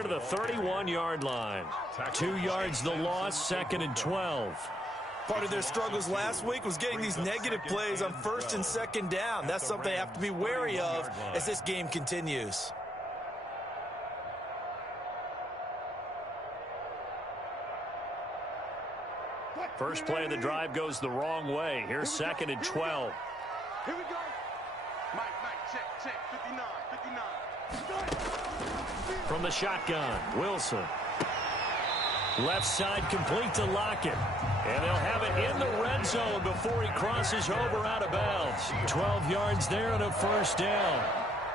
near to the 31-yard line. 2 yards the loss, 2nd and 12. Part of their struggles last week was getting these negative plays on 1st and 2nd down. That's something they have to be wary of as this game continues. First play of the drive goes the wrong way. Here's 2nd and 12. Here we go. Mike, check. 59. From the shotgun, Wilson. Left side complete to Lockett. And they'll have it in the red zone before he crosses over out of bounds. 12 yards there and a first down.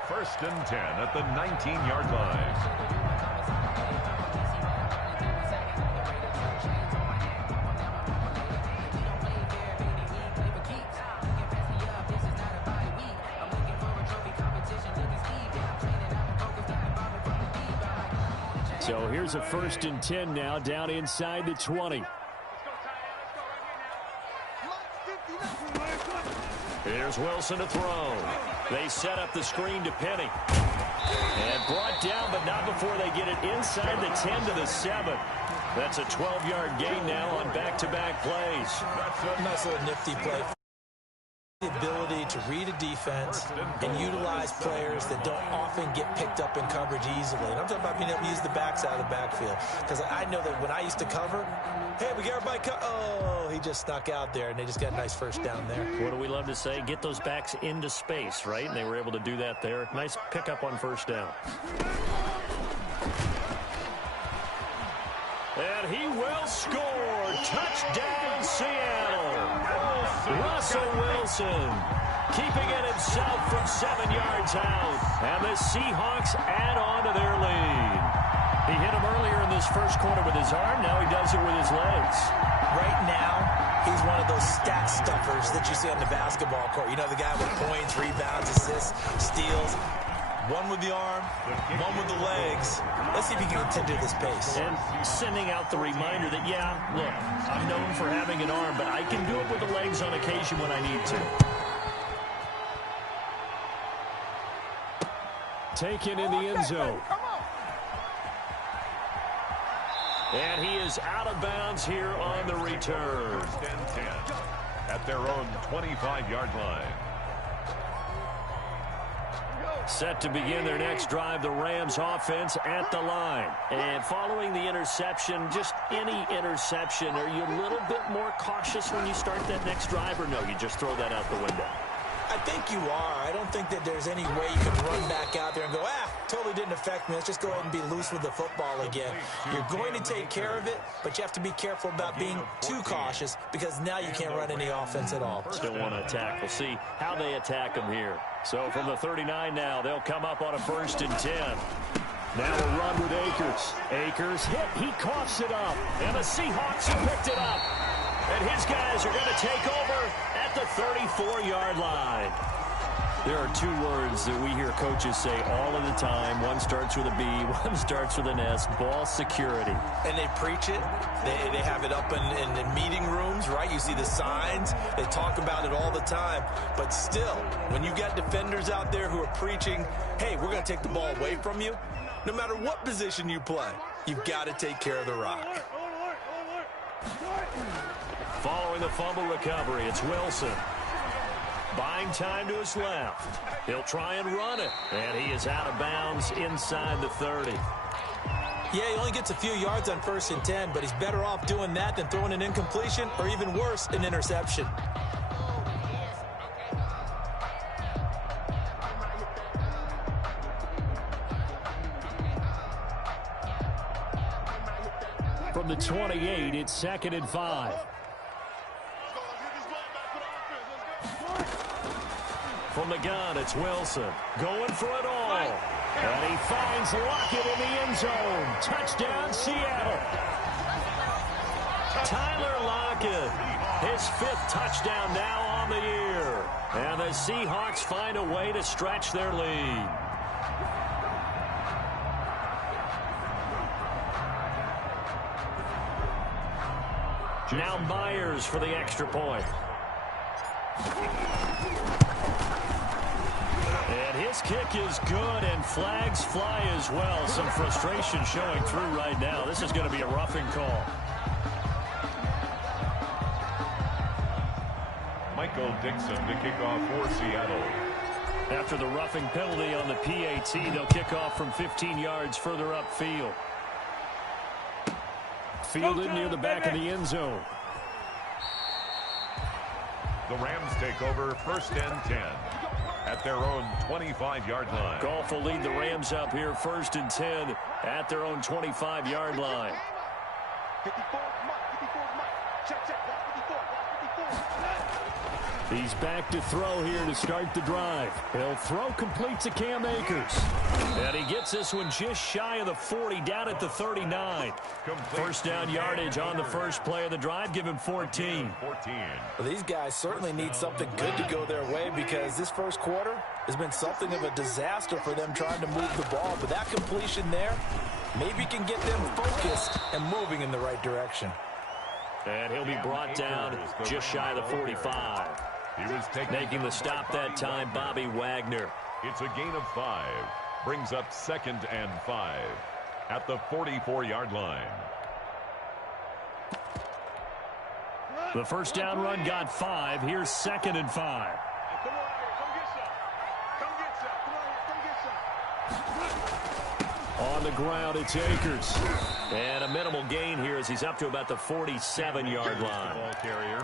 1st and 10 at the 19-yard line. So here's a 1st and 10 now, down inside the 20. Here's Wilson to throw. They set up the screen to Penny. And brought down, but not before they get it inside the 10 to the 7. That's a 12-yard gain now on back-to-back plays. Nice little nifty play. The ability to read a defense and utilize players that don't often get picked up in coverage easily. And I'm talking about being able to use the backs out of the backfield. Because I know that when I used to cover, hey, we got everybody oh, he just snuck out there, and they just got a nice first down there. What do we love to say? Get those backs into space, right? And they were able to do that there. Nice pickup on first down. And he will score. Touchdown, Seattle. Russell Wilson keeping it himself from 7 yards out. And the Seahawks add on to their lead. He hit him earlier in this first quarter with his arm. Now he does it with his legs. Right now, he's one of those stat stuffers that you see on the basketball court. You know, the guy with points, rebounds, assists, steals. One with the arm, one with the legs. Let's see if he can continue this pace. And sending out the reminder that, yeah, look, I'm known for having an arm, but I can do it with the legs on occasion when I need to. Taken in the end zone. And he is out of bounds here on the return. 1st and 10 at their own 25-yard line. Set to begin their next drive, the Rams offense at the line. And following the interception, just any interception, are you a little bit more cautious when you start that next drive, or no, you just throw that out the window? I think you are. I don't think that there's any way you can run back out there and go, totally didn't affect me. Let's just go ahead and be loose with the football again. You're going to take care of it, but you have to be careful about being too cautious because now you can't run any offense at all. Still want to attack. We'll see how they attack them here. So from the 39 now, they'll come up on a 1st and 10. Now a run with Akers. Akers hit. He coughs it up. And the Seahawks have picked it up. And his guys are going to take over at the 34-yard line. There are 2 words that we hear coaches say all of the time. One starts with a B, one starts with an S, ball security. And they preach it. They have it up in the meeting rooms, right? You see the signs. They talk about it all the time. But still, when you got defenders out there who are preaching, hey, we're going to take the ball away from you, no matter what position you play, you've got to take care of the rock. Following the fumble recovery, it's Wilson. Buying time to his left. He'll try and run it. And he is out of bounds inside the 30. Yeah, he only gets a few yards on 1st and 10, but he's better off doing that than throwing an incompletion or even worse, an interception. From the 28, it's 2nd and 5. From the gun, it's Wilson. Going for it all. And he finds Lockett in the end zone. Touchdown, Seattle. Tyler Lockett, his 5th touchdown now on the year. And the Seahawks find a way to stretch their lead. Now Myers for the extra point. And his kick is good, and flags fly as well. Some frustration showing through right now. This is going to be a roughing call. Michael Dixon to kick off for Seattle. After the roughing penalty on the PAT, they'll kick off from 15 yards further upfield. Fielded near the back of the end zone. The Rams take over 1st and 10 at their own 25-yard line. Goff will lead the Rams up here 1st and 10 at their own 25-yard line. 54, Mike. 54, Mike. Check, check. Block 54. Block 54. He's back to throw here to start the drive. He'll throw complete to Cam Akers. And he gets this one just shy of the 40, down at the 39. First down yardage on the first play of the drive. Give him 14. Well, these guys certainly need something good to go their way, because this first quarter has been something of a disaster for them trying to move the ball. But that completion there maybe can get them focused and moving in the right direction. And he'll be brought down just shy of the 45. Making the stop that time, Bobby Wagner. It's a gain of 5. Brings up 2nd and 5 at the 44-yard line. The first down run got 5. Here's 2nd and 5. Come on out here. Come get some. Come get some. Come on here. Come get some. On the ground, it's Akers. And a minimal gain here as he's up to about the 47-yard line. Ball carrier.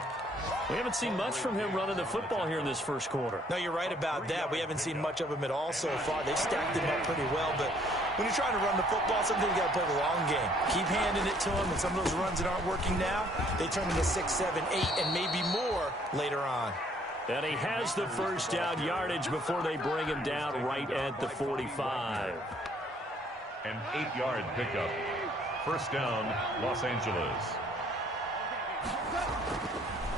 We haven't seen much from him running the football here in this first quarter. No, you're right about that. We haven't seen much of him at all so far. They stacked him up pretty well, but when you're trying to run the football, sometimes you got to play the long game. Keep handing it to him, and some of those runs that aren't working now, they turn into 6, 7, 8, and maybe more later on. And he has the first down yardage before they bring him down right at the 45. An 8-yard pickup. First down, Los Angeles.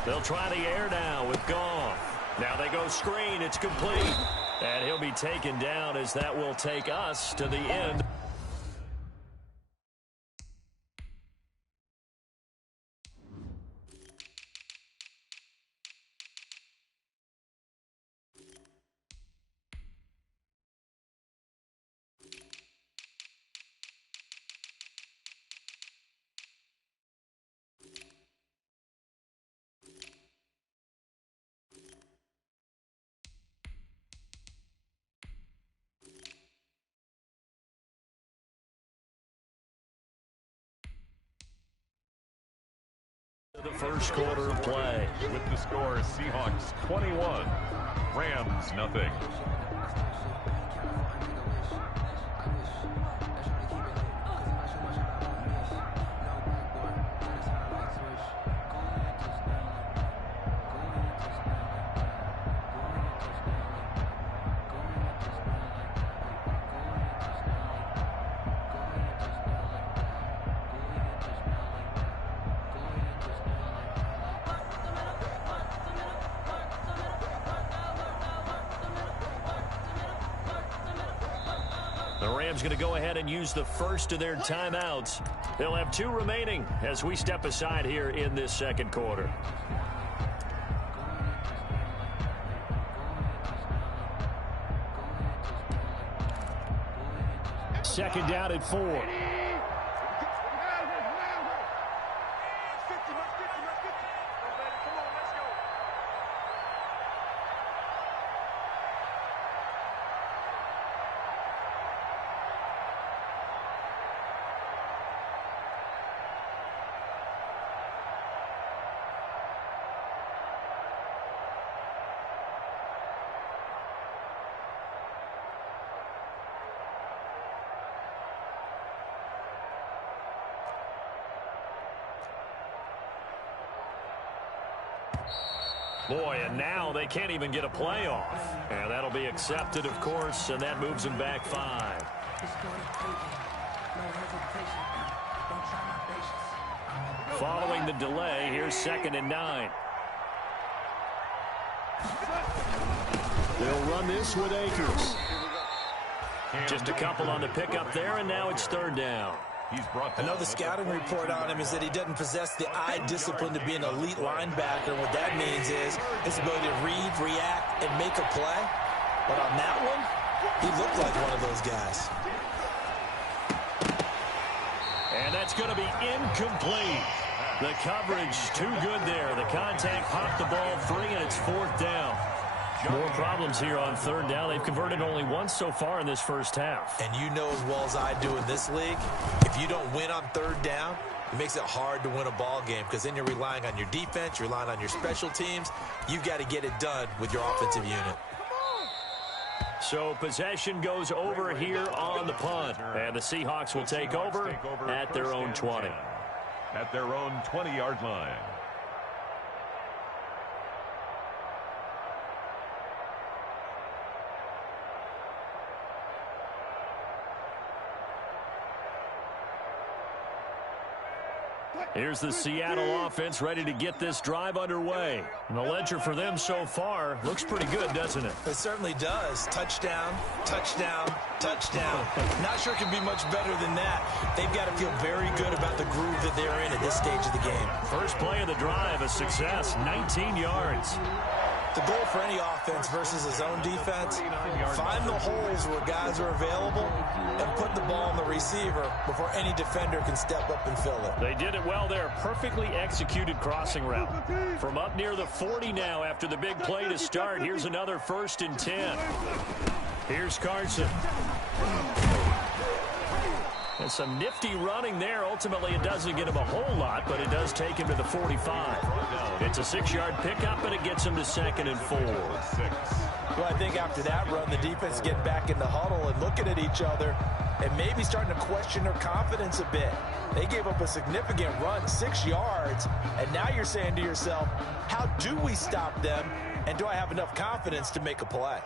They'll try the air now with Goff. Now they go screen. It's complete. And he'll be taken down as that will take us to the end. The first quarter of play. With the score, Seahawks 21, Rams nothing. The Rams going to go ahead and use the first of their timeouts. They'll have 2 remaining as we step aside here in this second quarter. Second down at 4. Boy, and now they can't even get a playoff. And that'll be accepted, of course, and that moves them back 5. Following the delay, here's 2nd and 9. They'll run this with Akers. Just a couple on the pickup there, and now it's 3rd down. Another scouting report on him is that he doesn't possess the eye discipline to be an elite linebacker. And what that means is his ability to read, react, and make a play. But on that one, He looked like one of those guys. And that's going to be incomplete. The coverage too good there. The contact popped the ball free, and it's 4th down. More problems here on 3rd down. They've converted only once so far in this first half. And you know as well as I do in this league, if you don't win on 3rd down, it makes it hard to win a ball game because then you're relying on your defense, you're relying on your special teams. You've got to get it done with your offensive unit. So possession goes over here on the punt. And the Seahawks will take over at their own 20. At their own 20-yard line. Here's the Seattle offense ready to get this drive underway. And the ledger for them so far looks pretty good, doesn't it? It certainly does. Touchdown, touchdown, touchdown. Not sure it can be much better than that. They've got to feel very good about the groove that they're in at this stage of the game. First play of the drive, a success, 19 yards. The goal for any offense versus his own defense, find the holes where guys are available and put the ball on the receiver before any defender can step up and fill it. They did it well there. Perfectly executed crossing route. From up near the 40 now after the big play to start. Here's another 1st and 10. Here's Carson. And some nifty running there. Ultimately, it doesn't get him a whole lot, but it does take him to the 45. It's a 6-yard pickup, and it gets him to 2nd and 4. Well, I think after that run, the defense get back in the huddle and looking at each other and maybe starting to question their confidence a bit. They gave up a significant run, 6 yards, and now you're saying to yourself, how do we stop them, and do I have enough confidence to make a play?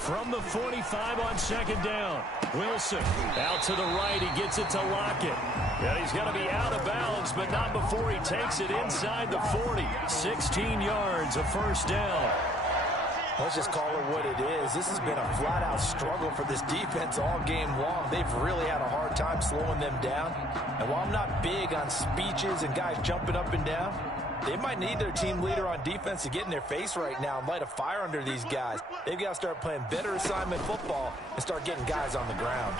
From the 45 on 2nd down. Wilson out to the right. He gets it to Lockett. And he's going to be out of bounds, but not before he takes it inside the 40. 16 yards, a 1st down. Let's just call it what it is. This has been a flat-out struggle for this defense all game long. They've really had a hard time slowing them down. And while I'm not big on speeches and guys jumping up and down, they might need their team leader on defense to get in their face right now and light a fire under these guys. They've got to start playing better assignment football and start getting guys on the ground.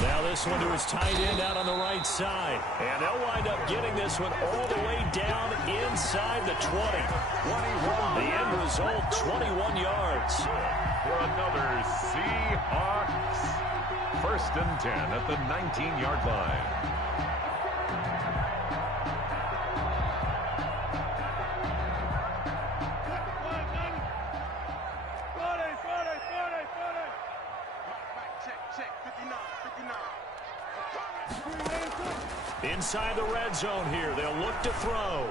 Now this one to his tight end out on the right side. And they'll wind up getting this one all the way down inside the 20. The end result, 21 yards. For another Seahawks. 1st and 10 at the 19-yard line. Inside the red zone here. They'll look to throw.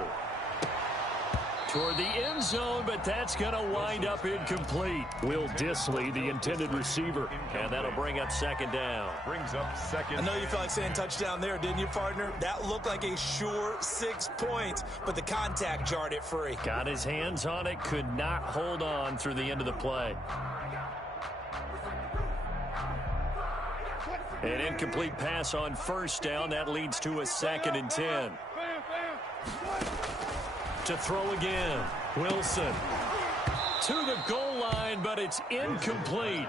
Toward the end zone, but that's going to wind up incomplete. Will Dissly, the intended receiver. And that'll bring up 2nd down. Brings up 2nd. I know you felt like saying touchdown there, didn't you, partner? That looked like a sure 6 points, but the contact jarred it free. Got his hands on it, could not hold on through the end of the play. An incomplete pass on 1st down. That leads to a 2nd and 10. To throw again. Wilson. To the goal line, but it's incomplete.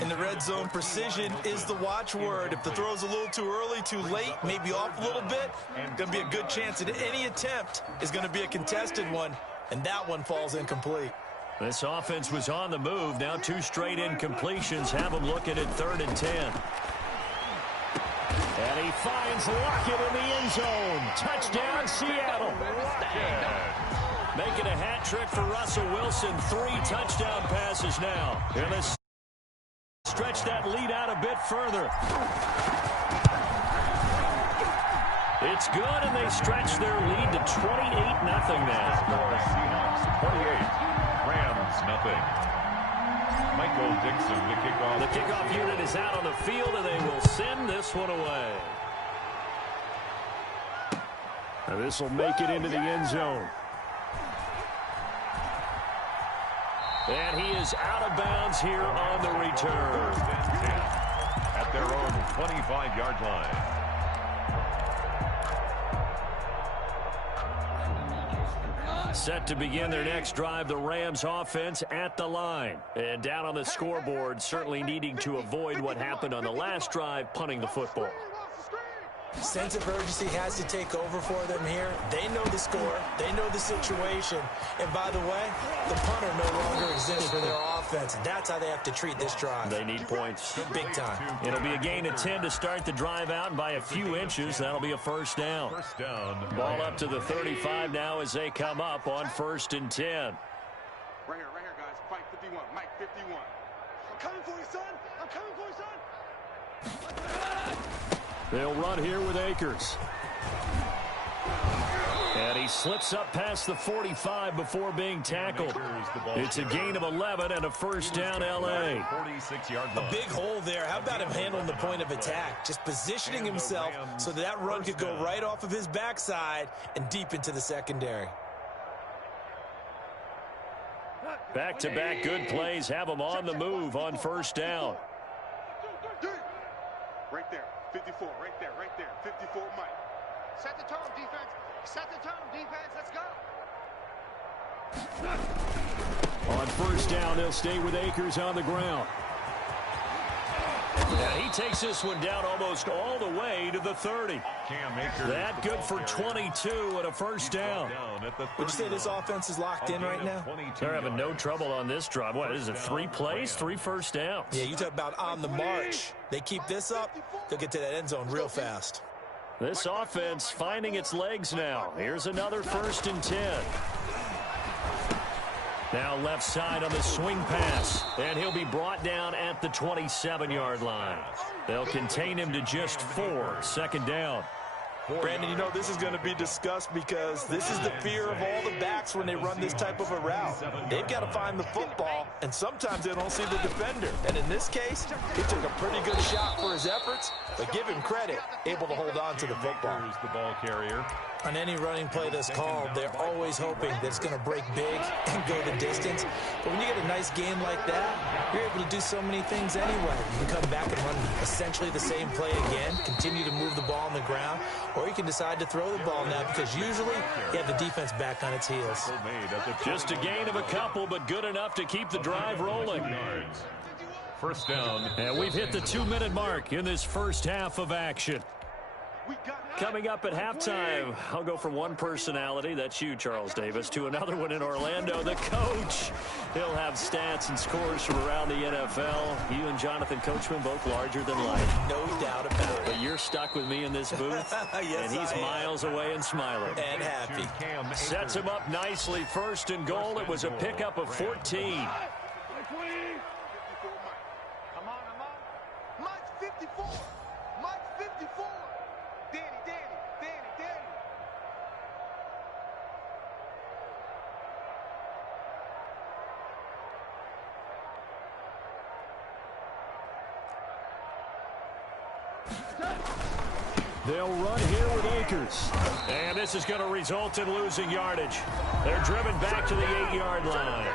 In the red zone, precision is the watchword. If the throw's a little too early, too late, maybe off a little bit, going to be a good chance that any attempt is going to be a contested one, and that one falls incomplete. This offense was on the move. Now 2 straight incompletions have them looking at 3rd and 10. And he finds Lockett in the end zone. Touchdown, Seattle. Making a hat trick for Russell Wilson. 3 touchdown passes now. And they stretch that lead out a bit further. It's good, and they stretch their lead to 28-0 now. Seahawks 28, Rams nothing. Michael Dixon, the kickoff. The kickoff unit is out on the field, and they will send this one away. Now this will make it into the end zone. And he is out of bounds here on the return. At their own 25-yard line. Set to begin their next drive, the Rams offense at the line. And down on the scoreboard, certainly needing to avoid what happened on the last drive, punting the football. Sense of urgency has to take over for them here. They know the score. They know the situation. And by the way, the punter no longer exists for their offense. That's how they have to treat this drive. They need points. Big time. It'll be a gain of 10 to start the drive out, and by a few inches, that'll be a first down. First down. Ball up to the 35 now as they come up on 1st and 10. Right here, guys. Fight 51. Mike 51. I'm coming for you, son. I'm coming for you, son. They'll run here with Akers. And he slips up past the 45 before being tackled. It's a gain of 11 and a first down, L.A. 46-yard line. A big hole there. How about him handling the point of attack? Just positioning himself so that run could go right off of his backside and deep into the secondary. Back-to-back good plays have them on the move on first down. Right there. 54, right there. 54, Mike. Set the tone, defense. Set the tone, defense. Let's go. On first down, they'll stay with Akers on the ground. And he takes this one down almost all the way to the 30. That good for 22 and a first down. Would you say this offense is locked in right now? They're having no trouble on this drive. What is it, 3 plays, 3 first downs? Yeah, you talk about on the march. They keep this up, they'll get to that end zone real fast. This offense finding its legs now. Here's another 1st and 10. Now left side on the swing pass, and he'll be brought down at the 27-yard line. They'll contain him to just 4, second down. Brandon, you know this is going to be discussed because this is the fear of all the backs when they run this type of a route. They've got to find the football, and sometimes they don't see the defender. And in this case, he took a pretty good shot for his efforts, but give him credit, able to hold on to the football. Here's the ball carrier. On any running play that's called, they're always hoping that it's going to break big and go the distance. But when you get a nice game like that, you're able to do so many things anyway. You can come back and run essentially the same play again, continue to move the ball on the ground, or you can decide to throw the ball now because usually you have the defense back on its heels. Just a gain of a couple, but good enough to keep the drive rolling. First down. And we've hit the 2-minute mark in this first half of action. Coming up at halftime, I'll go from one personality, that's you, Charles Davis, to another one in Orlando, the coach. He'll have stats and scores from around the NFL. You and Jonathan Coachman, both larger than life. No doubt about it. But you're stuck with me in this booth, Yes, and he's miles away and smiling. And happy. Sets him up nicely, 1st and goal. It was a pickup of 14. Mike 54. Mike 54. Danny. They'll run here with Akers. And this is going to result in losing yardage. They're driven back to the 8-yard line.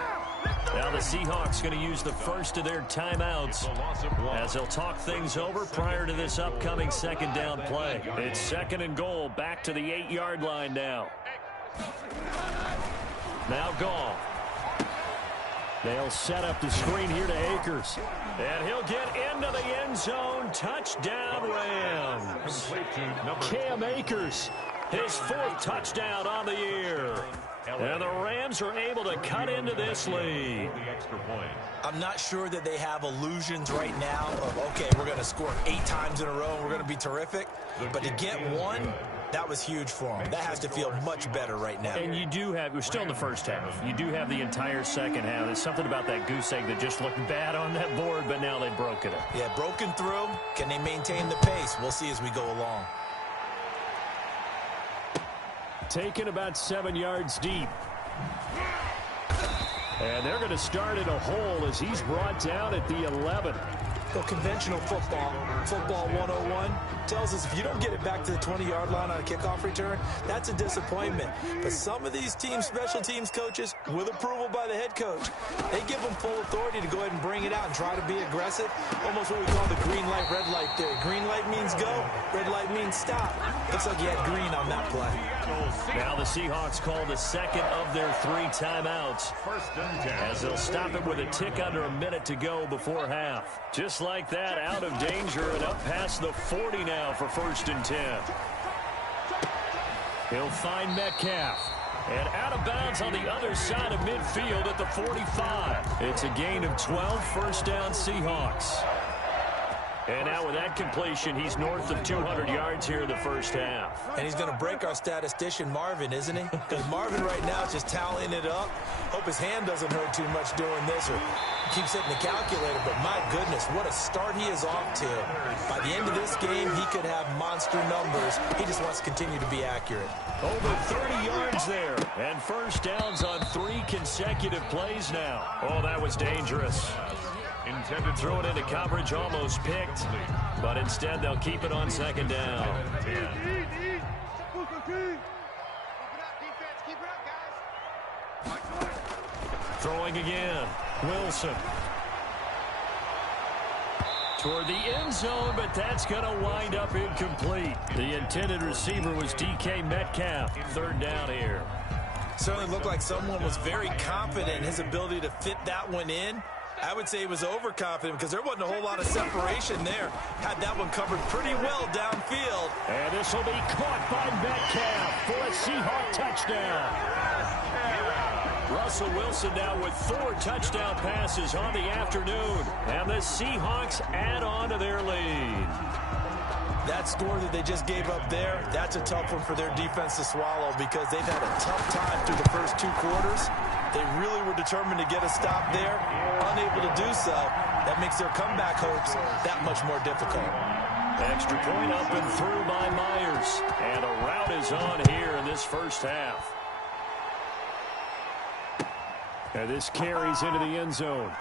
Now the Seahawks going to use the first of their timeouts as they'll talk things over prior to this upcoming second down play. It's 2nd and goal, back to the 8-yard line now. Now Gall. They'll set up the screen here to Akers. And he'll get into the end zone. Touchdown, Rams. Cam Akers, his 4th touchdown on the year. And the Rams are able to cut into this lead. I'm not sure that they have illusions right now of, okay, we're going to score 8 times in a row and we're going to be terrific. But to get one, that was huge for them. That has to feel much better right now. And you do have, we're still in the first half. You do have the entire second half. There's something about that goose egg that just looked bad on that board, but now they've broken it. Yeah, broken through. Can they maintain the pace? We'll see as we go along. Taken about 7 yards deep. And they're going to start in a hole as he's brought down at the 11. So conventional football 101, tells us if you don't get it back to the 20-yard line on a kickoff return, that's a disappointment. But some of these teams, special teams coaches, with approval by the head coach, they give them full authority to go ahead and bring it out and try to be aggressive. Almost what we call the green light, red light theory. Green light means go, red light means stop. Looks like you had green on that play. Now the Seahawks call the second of their 3 timeouts, as they'll stop it with a tick under a minute to go before half. Just like that, out of danger and up past the 40 now for 1st and 10. He'll find Metcalf. And out of bounds on the other side of midfield at the 45. It's a gain of 12, first down Seahawks. And now with that completion, he's north of 200 yards here in the first half. And he's going to break our statistician, Marvin, isn't he? Because Marvin right now is just tallying it up. Hope his hand doesn't hurt too much doing this or keeps hitting the calculator. But my goodness, what a start he is off to. By the end of this game, he could have monster numbers. He just wants to continue to be accurate. Over 30 yards there. And first downs on 3 consecutive plays now. Oh, that was dangerous. Intended throw it into coverage, almost picked, but instead they'll keep it on 2nd down. Throwing again, Wilson. Toward the end zone, but that's going to wind up incomplete. The intended receiver was DK Metcalf. 3rd down here. Certainly looked like someone was very confident in his ability to fit that one in. I would say he was overconfident because there wasn't a whole lot of separation there. Had that one covered pretty well downfield. And this will be caught by Metcalf for a Seahawk touchdown. Russell Wilson now with 4 touchdown passes on the afternoon. And the Seahawks add on to their lead. That score that they just gave up there, that's a tough one for their defense to swallow because they've had a tough time through the first 2 quarters. They really were determined to get a stop there, unable to do so. That makes their comeback hopes that much more difficult. Extra point up and through by Myers. And a route is on here in this first half. And this carries into the end zone.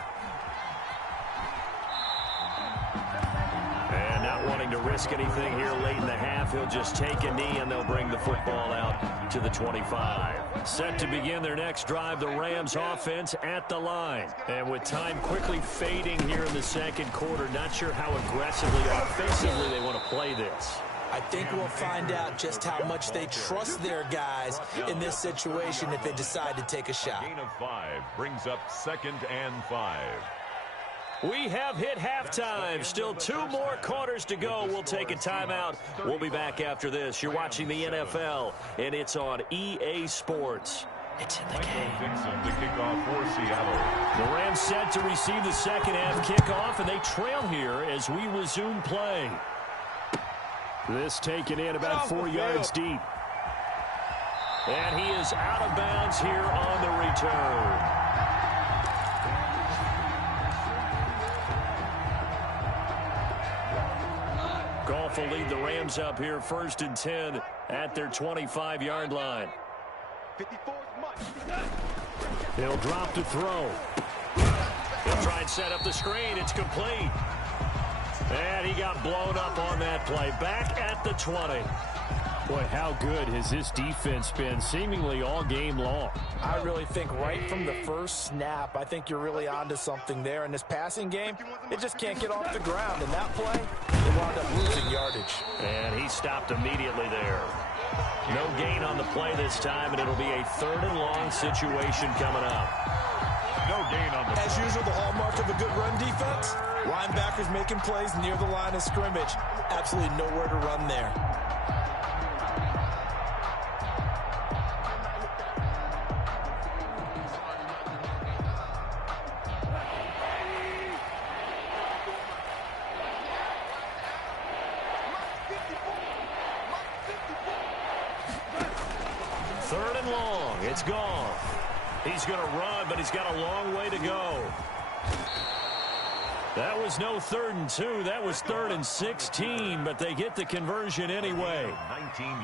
And not wanting to risk anything here late in the half, he'll just take a knee and they'll bring the football out to the 25. Set to begin their next drive, the Rams offense at the line. And with time quickly fading here in the 2nd quarter, not sure how aggressively or offensively they want to play this. I think we'll find out just how much they trust their guys in this situation if they decide to take a shot. Gain of 5 brings up 2nd and 5. We have hit halftime. Still 2 more quarters to go. We'll take a timeout. We'll be back after this. You're watching the NFL, and it's on EA Sports. It's in the game. Dixon to kick off for Seattle. The Rams set to receive the 2nd half kickoff, and they trail here as we resume play. This taken in about 4 yards deep. And he is out of bounds here on the return. Goff will lead the Rams up here 1st and 10 at their 25-yard line. He'll drop to throw. He'll try and set up the screen. It's complete. And he got blown up on that play. Back at the 20. Boy, how good has this defense been seemingly all game long? I really think right from the first snap, I think you're really onto something there. In this passing game, it just can't get off the ground. In that play, they wound up losing yardage. And he stopped immediately there. No gain on the play this time, and it'll be a 3rd and long situation coming up. No gain on the play. As usual, the hallmark of a good run defense, linebackers making plays near the line of scrimmage. Absolutely nowhere to run there. It's gone. He's going to run, but he's got a long way to go. That was no 3rd and 2. That was 3rd and 16, but they get the conversion anyway.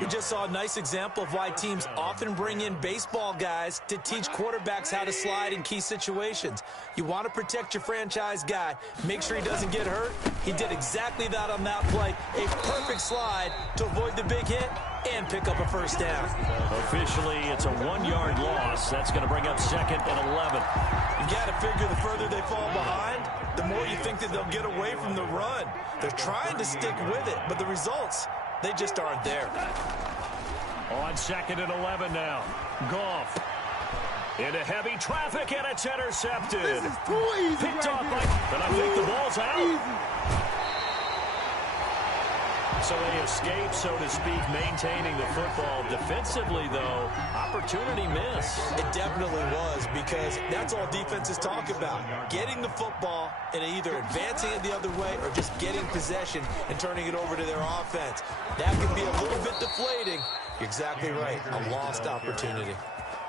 We just saw a nice example of why teams often bring in baseball guys to teach quarterbacks how to slide in key situations. You want to protect your franchise guy. Make sure he doesn't get hurt. He did exactly that on that play. A perfect slide to avoid the big hit and pick up a first down. Officially, it's a 1-yard loss. That's going to bring up 2nd and 11. You got to figure the further they fall behind, the more you think that they'll get away from the run. They're trying to stick with it, but the results, they just aren't there. On 2nd and 11 now. Goff into heavy traffic, and it's intercepted. This is too easy. Picked off by, and I think the ball's out. Easy. So they escape, so to speak, maintaining the football. Defensively, though, opportunity miss. It definitely was, because that's all defenses talk about. Getting the football and either advancing it the other way or just getting possession and turning it over to their offense. That can be a little bit deflating. You're exactly right. A lost opportunity.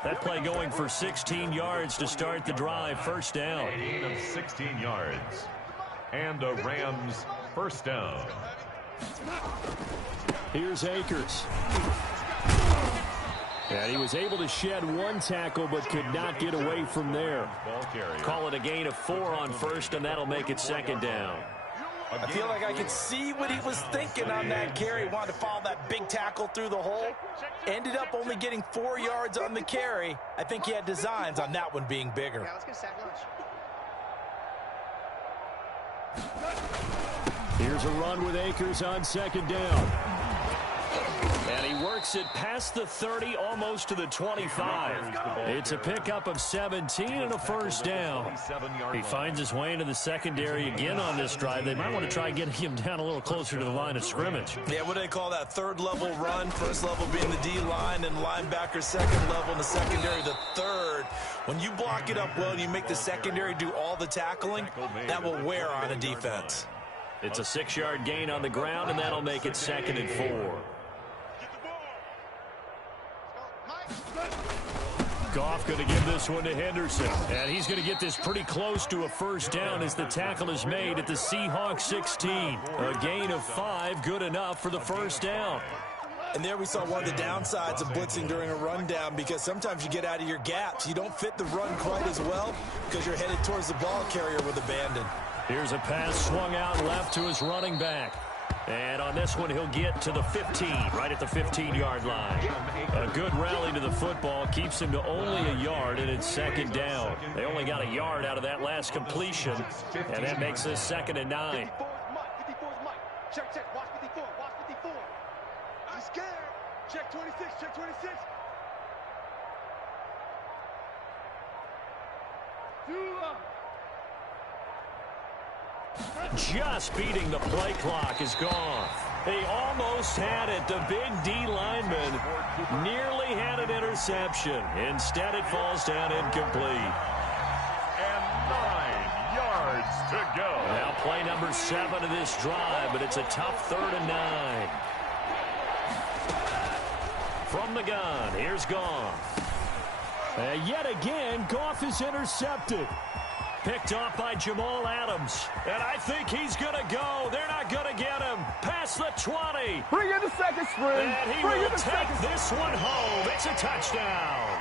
That play going for 16 yards to start the drive. First down. Gain of 16 yards. And a Rams first down. Here's Akers. And he was able to shed 1 tackle but could not get away from there. Call it a gain of 4 on first, and that'll make it 2nd down. I feel like I could see what he was thinking on that carry. Wanted to follow that big tackle through the hole. Ended up only getting 4 yards on the carry. I think he had designs on that one being bigger. Yeah, let's get sack lunch. Here's a run with Akers on 2nd down. And he works it past the 30, almost to the 25. It's a pickup of 17 and a first down. He finds his way into the secondary again on this drive. They might want to try getting him down a little closer to the line of scrimmage. Yeah, what do they call that? 3rd level run. 1st level being the D-line, and linebacker 2nd level, and the secondary the 3rd. When you block it up well and you make the secondary do all the tackling, that will wear on a defense. It's a 6-yard gain on the ground, and that'll make it 2nd and 4. Goff going to give this one to Henderson. And he's going to get this pretty close to a first down as the tackle is made at the Seahawks 16. A gain of 5, good enough for the first down. And there we saw one of the downsides of blitzing during a rundown, because sometimes you get out of your gaps. You don't fit the run quite as well because you're headed towards the ball carrier with abandon. Here's a pass swung out left to his running back. And on this one, he'll get to the 15, right at the 15-yard line. A good rally to the football keeps him to only a yard, and it's 2nd down. They only got a yard out of that last completion, and that makes this 2nd and 9. 54 is Mike. Check, check. Watch 54. Watch 54. I'm scared. Check 26. Check 26. Just beating the play clock is gone. They almost had it. The big D lineman nearly had an interception. Instead, it falls down incomplete. And 9 yards to go. Now play number 7 of this drive, but it's a tough 3rd and 9. From the gun, here's Goff. Yet again, Goff is intercepted. Picked off by Jamal Adams. And I think he's going to go. They're not going to get him. Past the 20. Bring in the second spring. And he will take this one home. It's a touchdown.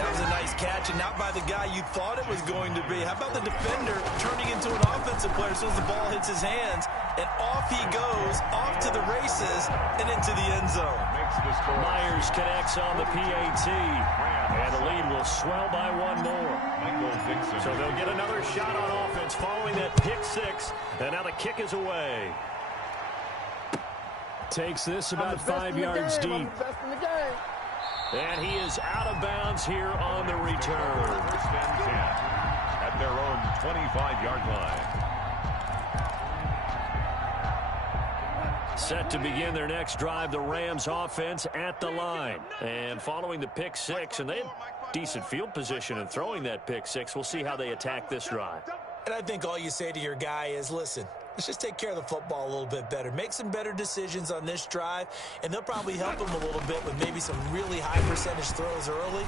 That was a nice catch, and not by the guy you thought it was going to be. How about the defender turning into an offensive player as soon as the ball hits his hands, and off he goes, off to the races, and into the end zone. Myers connects on the PAT, and the lead will swell by 1 more. So they'll get another shot on offense following that pick 6, and now the kick is away. Takes this about 5 yards deep. And he is out of bounds here on the return. First and 10 at their own 25-yard line. Set to begin their next drive, the Rams offense at the line. And following the pick 6, and they had decent field position in throwing that pick 6. We'll see how they attack this drive. And I think all you say to your guy is, listen, Let's just take care of the football a little bit better. Make some better decisions on this drive, and they'll probably help him a little bit with maybe some really high percentage throws early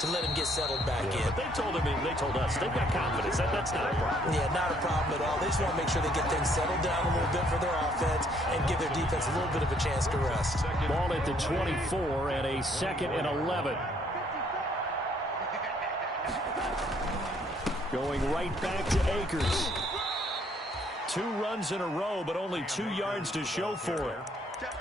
to let him get settled back in. But they told us they've got confidence. That's not a problem. Yeah, not a problem at all. They just want to make sure they get things settled down a little bit for their offense and give their defense a little bit of a chance to rest. Ball at the 24 and a 2nd and 11. Going right back to Akers. 2 runs in a row, but only 2 yards to show for it.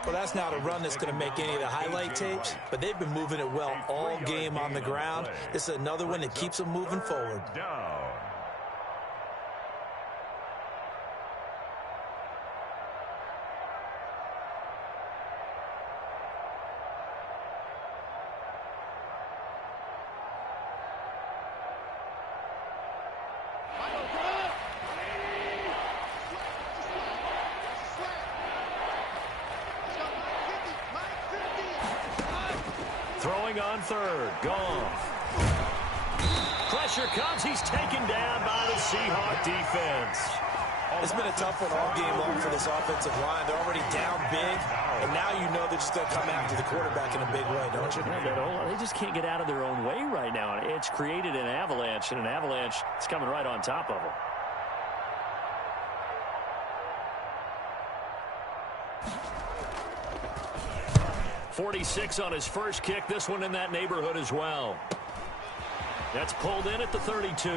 Well, that's not a run that's going to make any of the highlight tapes, but they've been moving it well all game on the ground. This is another one that keeps them moving forward. Down. Throwing on 3rd. Gone. Pressure comes. He's taken down by the Seahawk defense. It's been a tough one all game long for this offensive line. They're already down big, and now you know they're just going to come after the quarterback in a big way, don't you? Yeah, they just can't get out of their own way right now. It's created an avalanche, and an avalanche is coming right on top of them. .46 on his first kick. This one in that neighborhood as well. That's pulled in at the 32.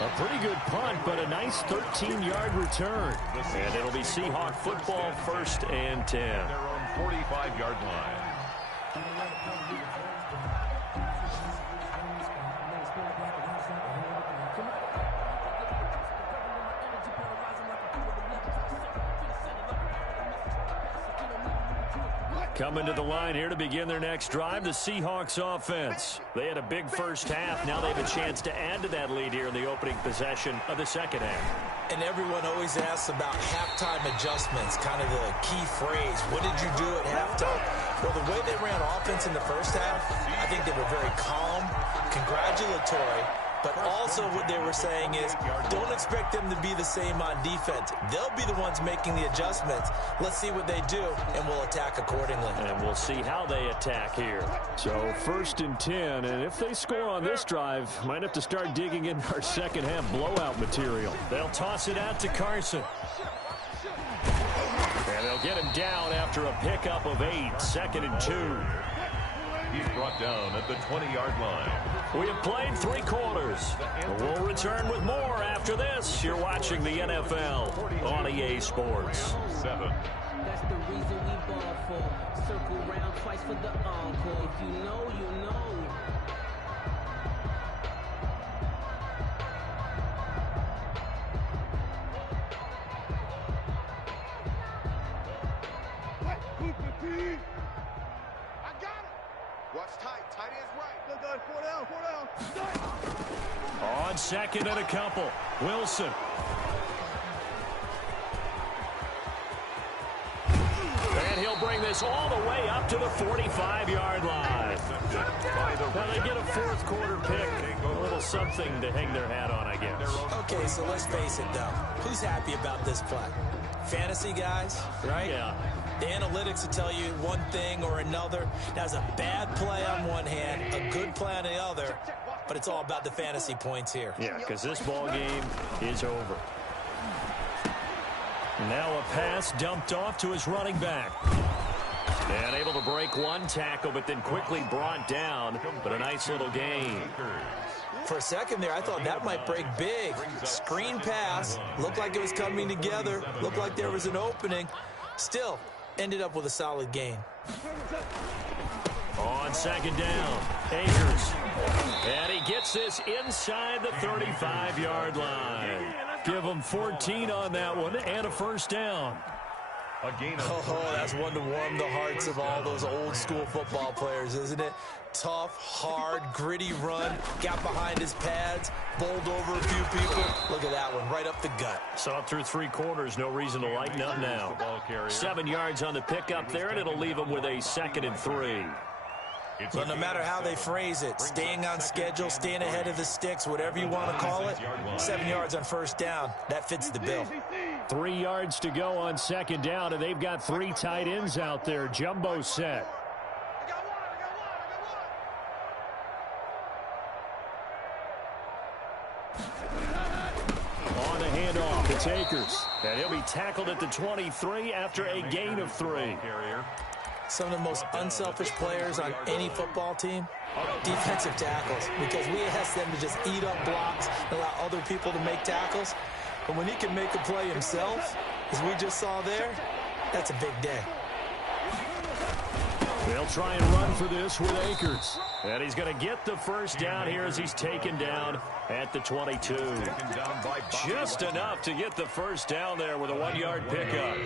A pretty good punt, but a nice 13-yard return. And it'll be Seahawk football, 1st and 10. Their own 45-yard line. Coming to the line here to begin their next drive, the Seahawks offense. They had a big first half. Now they have a chance to add to that lead here in the opening possession of the second half. And everyone always asks about halftime adjustments, kind of the key phrase. What did you do at halftime? Well, the way they ran offense in the first half, I think they were very calm, congratulatory, but also what they were saying is don't expect them to be the same on defense. They'll be the ones making the adjustments. Let's see what they do, and we'll attack accordingly. And we'll see how they attack here. So 1st and 10, and if they score on this drive, might have to start digging in our second half blowout material. They'll toss it out to Carson. And they'll get him down after a pickup of 8, 2nd and 2. He's brought down at the 20-yard line. We have played 3 quarters. We'll return with more after this. You're watching the NFL on EA Sports. 7. That's the reason we ball for. Circle round twice for the encore. If you know, you know. Tight ends right. Good, good. 4 down, 4 down. On 2nd and a couple. Wilson. And he'll bring this all the way up to the 45-yard line. Now they get a 4th quarter pick. A little something to hang their hat on, I guess. Okay, so let's face it, though. Who's happy about this play? Fantasy guys, right? Yeah. The analytics will tell you one thing or another. That's a bad play on one hand, a good play on the other, but it's all about the fantasy points here. Yeah, because this ball game is over. Now a pass dumped off to his running back. And able to break one tackle, but then quickly brought down. But a nice little gain. For a second there, I thought that might break big. Screen pass. Looked like it was coming together. Looked like there was an opening. Still, ended up with a solid gain. On 2nd down, Akers. And he gets this inside the 35-yard line. Give him 14 on that one and a 1st down. Oh, that's one to warm the hearts of all those old school football players, isn't it? Tough, hard, gritty run. Got behind his pads, bowled over a few people. Look at that one, right up the gut. Saw it through 3 quarters. No reason to lighten up now. 7 yards on the pickup there, and it'll leave him with a 2nd and 3. Well, no matter how they phrase it, staying on schedule, staying ahead of the sticks, whatever you want to call it, 7 yards on first down, that fits the bill. 3 yards to go on second down, and they've got 3 tight ends out there. Jumbo set. On the handoff, it's Akers. And he'll be tackled at the 23 after a gain of 3. Some of the most unselfish players on any football team, defensive tackles, because we ask them to just eat up blocks and allow other people to make tackles. But when he can make a play himself, as we just saw there, that's a big day. They'll try and run for this with Akers. And he's going to get the first down here as he's taken down at the 22. Just enough to get the first down there with a 1-yard pickup.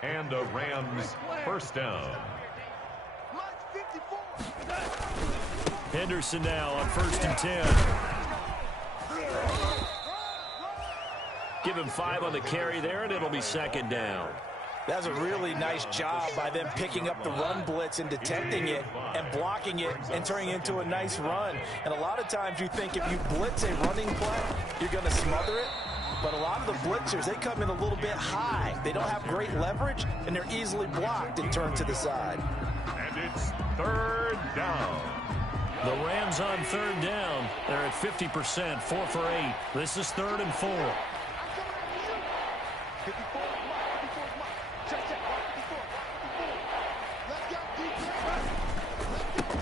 And a Rams first down. Henderson now on 1st and 10. Give him 5 on the carry there, and it'll be 2nd down. That's a really nice job by them picking up the run blitz and detecting it and blocking it and turning it into a nice run. And a lot of times you think if you blitz a running play, you're going to smother it. But a lot of the blitzers, they come in a little bit high. They don't have great leverage, and they're easily blocked and turned to the side. And it's 3rd down. The Rams on 3rd down. They're at 50%, 4 for 8. This is 3rd and 4.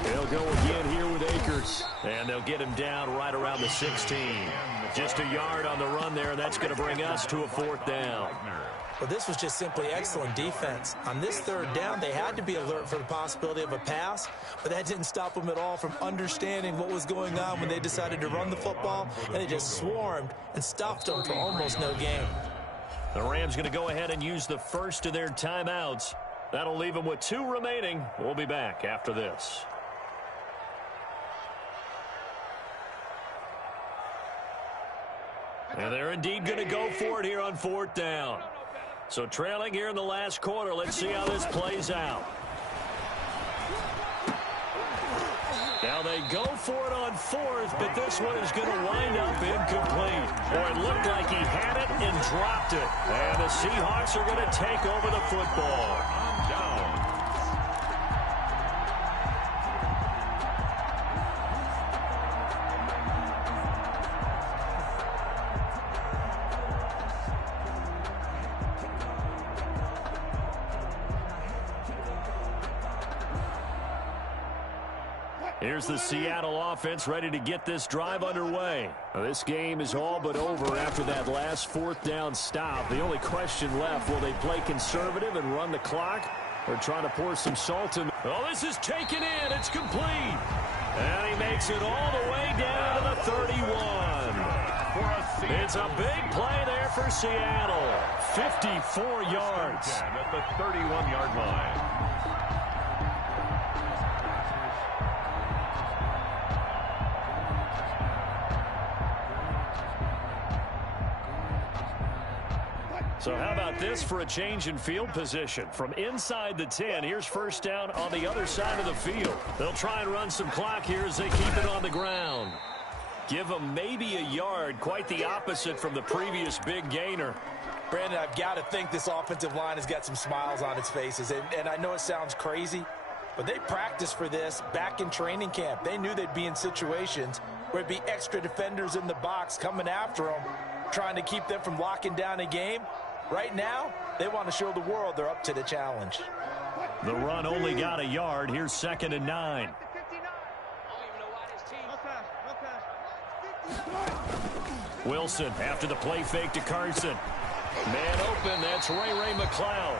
They'll go again here with Akers. And they'll get him down right around the 16. Just a yard on the run there, and that's going to bring us to a 4th down. Well, this was just simply excellent defense. On this 3rd down, they had to be alert for the possibility of a pass, but that didn't stop them at all from understanding what was going on when they decided to run the football, and they just swarmed and stopped them for almost no gain. The Rams going to go ahead and use the first of their timeouts. That'll leave them with 2 remaining. We'll be back after this. And they're indeed going to go for it here on 4th down. So trailing here in the last quarter. Let's see how this plays out. Now they go for it on 4th, but this one is going to wind up incomplete. Or it looked like he had it and dropped it. And the Seahawks are going to take over the football. Down. Here's the Seattle offense ready to get this drive underway. Now, this game is all but over after that last 4th down stop. The only question left, will they play conservative and run the clock or try to pour some salt in? Oh, this is taken in. It's complete. And he makes it all the way down to the 31. It's a big play there for Seattle. 54 yards. At the 31-yard line. So how about this for a change in field position? From inside the 10, here's first down on the other side of the field. They'll try and run some clock here as they keep it on the ground. Give them maybe a yard, quite the opposite from the previous big gainer. Brandon, I've got to think this offensive line has got some smiles on its faces. And I know it sounds crazy, but they practiced for this back in training camp. They knew they'd be in situations where it'd be extra defenders in the box coming after them, trying to keep them from locking down a game. Right now, they want to show the world they're up to the challenge. The run only got a yard. Here's 2nd and 9. Wilson after the play fake to Carson. Man open, that's Ray McLeod.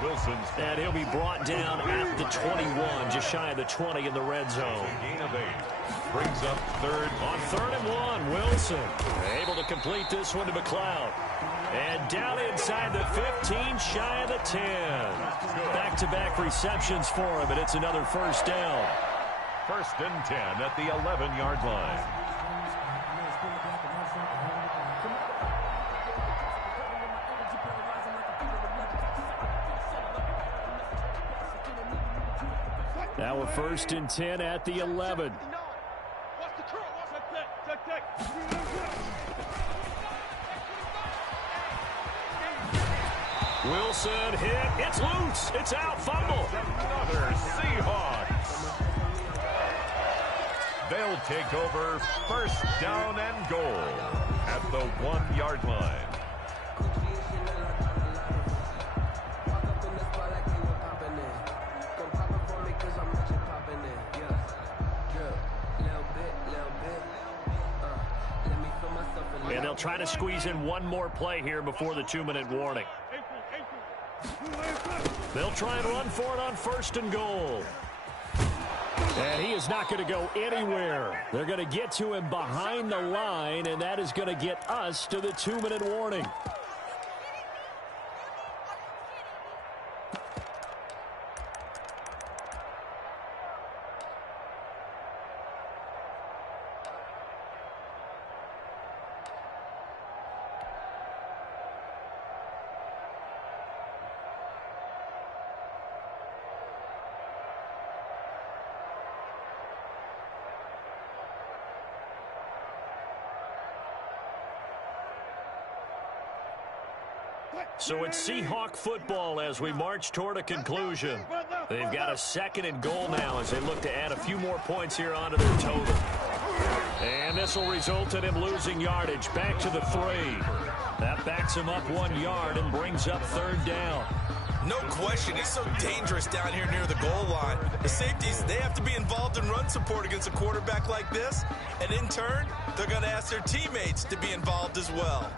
Wilson's. And he'll be brought down at the 21, just shy of the 20 in the red zone. Gain of 8. Brings up 3rd. On 3rd and 1, Wilson able to complete this one to McLeod. And down inside the 15, shy of the 10. Back-to-back receptions for him, and it's another first down. 1st and 10 at the 11-yard line. Now we're 1st and 10 at the 11. Watch the curl. Watch that tech. Wilson hit. It's loose. It's out. Fumble. Another Seahawks. They'll take over 1st down and goal at the 1-yard line. And they'll try to squeeze in one more play here before the 2-minute warning. They'll try and run for it on 1st and goal. And he is not going to go anywhere. They're going to get to him behind the line, and that is going to get us to the 2-minute warning. So it's Seahawk football as we march toward a conclusion. They've got a 2nd and goal now as they look to add a few more points here onto their total. And this will result in him losing yardage back to the 3. That backs him up 1 yard and brings up 3rd down. No question, it's so dangerous down here near the goal line. The safeties, they have to be involved in run support against a quarterback like this. And in turn, they're going to ask their teammates to be involved as well.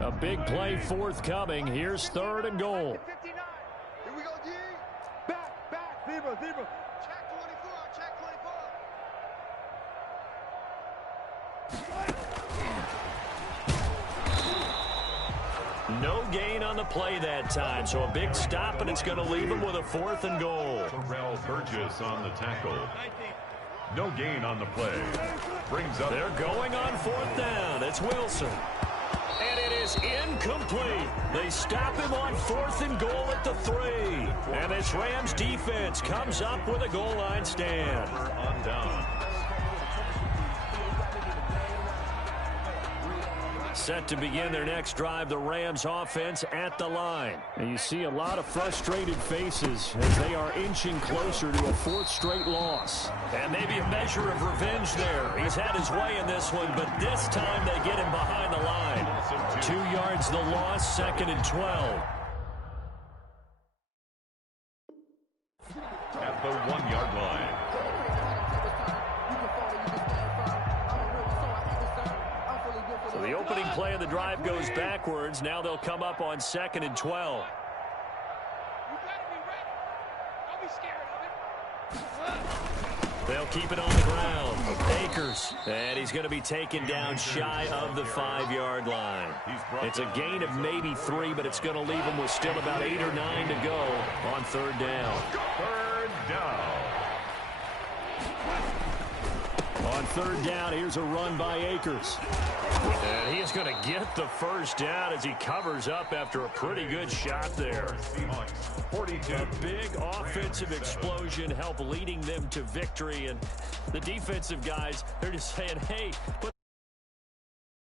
A big play forthcoming. Here's 3rd and goal. Here we go, D. Back. Zebra. Check 24. No gain on the play that time, so a big stop, and it's going to leave him with a 4th and goal. Terrell Burgess on the tackle. No gain on the play. Brings up. They're going on 4th down. It's Wilson. And it is incomplete. They stop him on 4th and goal at the 3. And this Rams defense comes up with a goal line stand. On down. Set to begin their next drive, the Rams offense at the line. And you see a lot of frustrated faces as they are inching closer to a 4th straight loss. And maybe a measure of revenge there. He's had his way in this one, but this time they get him behind the line. 2 yards the loss, 2nd and 12. At the 1-yard line. So the opening play of the drive goes backwards. Now they'll come up on 2nd and 12. You better be ready. Don't be scared of it. They'll keep it on the ground. Akers. And he's going to be taken down shy of the 5-yard line. It's a gain of maybe 3, but it's going to leave him with still about 8 or 9 to go on 3rd down. 3rd down. On 3rd down, here's a run by Akers. And he is going to get the 1st down as he covers up after a pretty good shot there. Seahawks 42. A big offensive explosion helped leading them to victory. And the defensive guys, they're just saying, hey, put